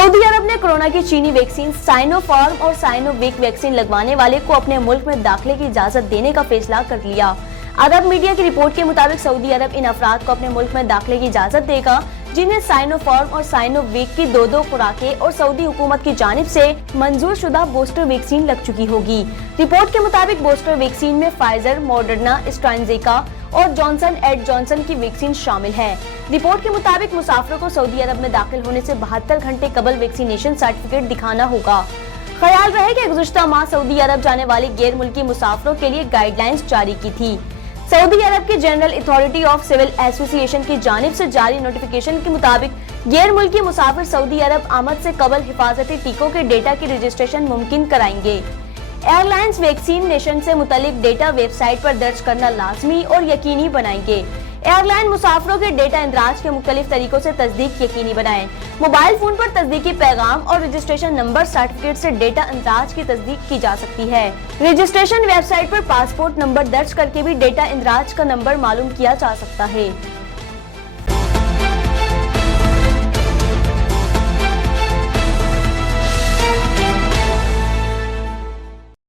Saudi अरब ने corona की चीनी वैक्सीन साइनोफार्म और साइनोविक वैक्सीन लगवाने वाले को अपने मुल्क में दाखिले की इजाजत देने का फैसला कर लिया। अरब मीडिया की रिपोर्ट के मुताबिक सऊदी अरब इन अफराद को अपने मुल्क में दाखिले की इजाजत देगा जिन्हें साइनोफार्म और साइनोविक की दो खुराकें और सऊदी हुकूमत की जानिब से मंजूर शुदा बूस्टर वैक्सीन लग चुकी होगी। रिपोर्ट के मुताबिक बूस्टर वैक्सीन में फाइजर, मॉडर्ना, एस्ट्राजेनेका और जॉनसन एंड जॉनसन की वैक्सीन शामिल है। रिपोर्ट के मुताबिक मुसाफिरों को सऊदी अरब में दाखिल होने से 72 घंटे कबल वैक्सीनेशन सर्टिफिकेट दिखाना होगा। ख्याल रहे कि गुज़श्ता माह सऊदी अरब जाने वाले गैर मुल्की मुसाफिरों के लिए गाइडलाइंस जारी की थी। सऊदी अरब की general authority of civil association की जानिब से जारी नोटिफिकेशन के मुताबिक गैर मुल्की मुसाफिर सऊदी अरब आमद से कबल हिफाजती टीकों के डेटा की रजिस्ट्रेशन मुमकिन कराएंगे। एयरलाइंस वैक्सीन नेशन से मुतल्लिक डेटा वेबसाइट पर दर्ज करना लाजमी और यकीनी बनाएंगे। एयरलाइन मुसाफिरों के डेटा इंदराज के मुख्तलिफ तरीकों से तस्दीक यकीनी बनाएं। मोबाइल फोन पर तस्दीकी पैगाम और रजिस्ट्रेशन नंबर सर्टिफिकेट से डेटा इंदराज की तस्दीक की जा सकती है। रजिस्ट्रेशन वेबसाइट पर पासपोर्ट नंबर दर्ज करके भी डेटा इंदराज का नंबर मालूम किया जा सकता है।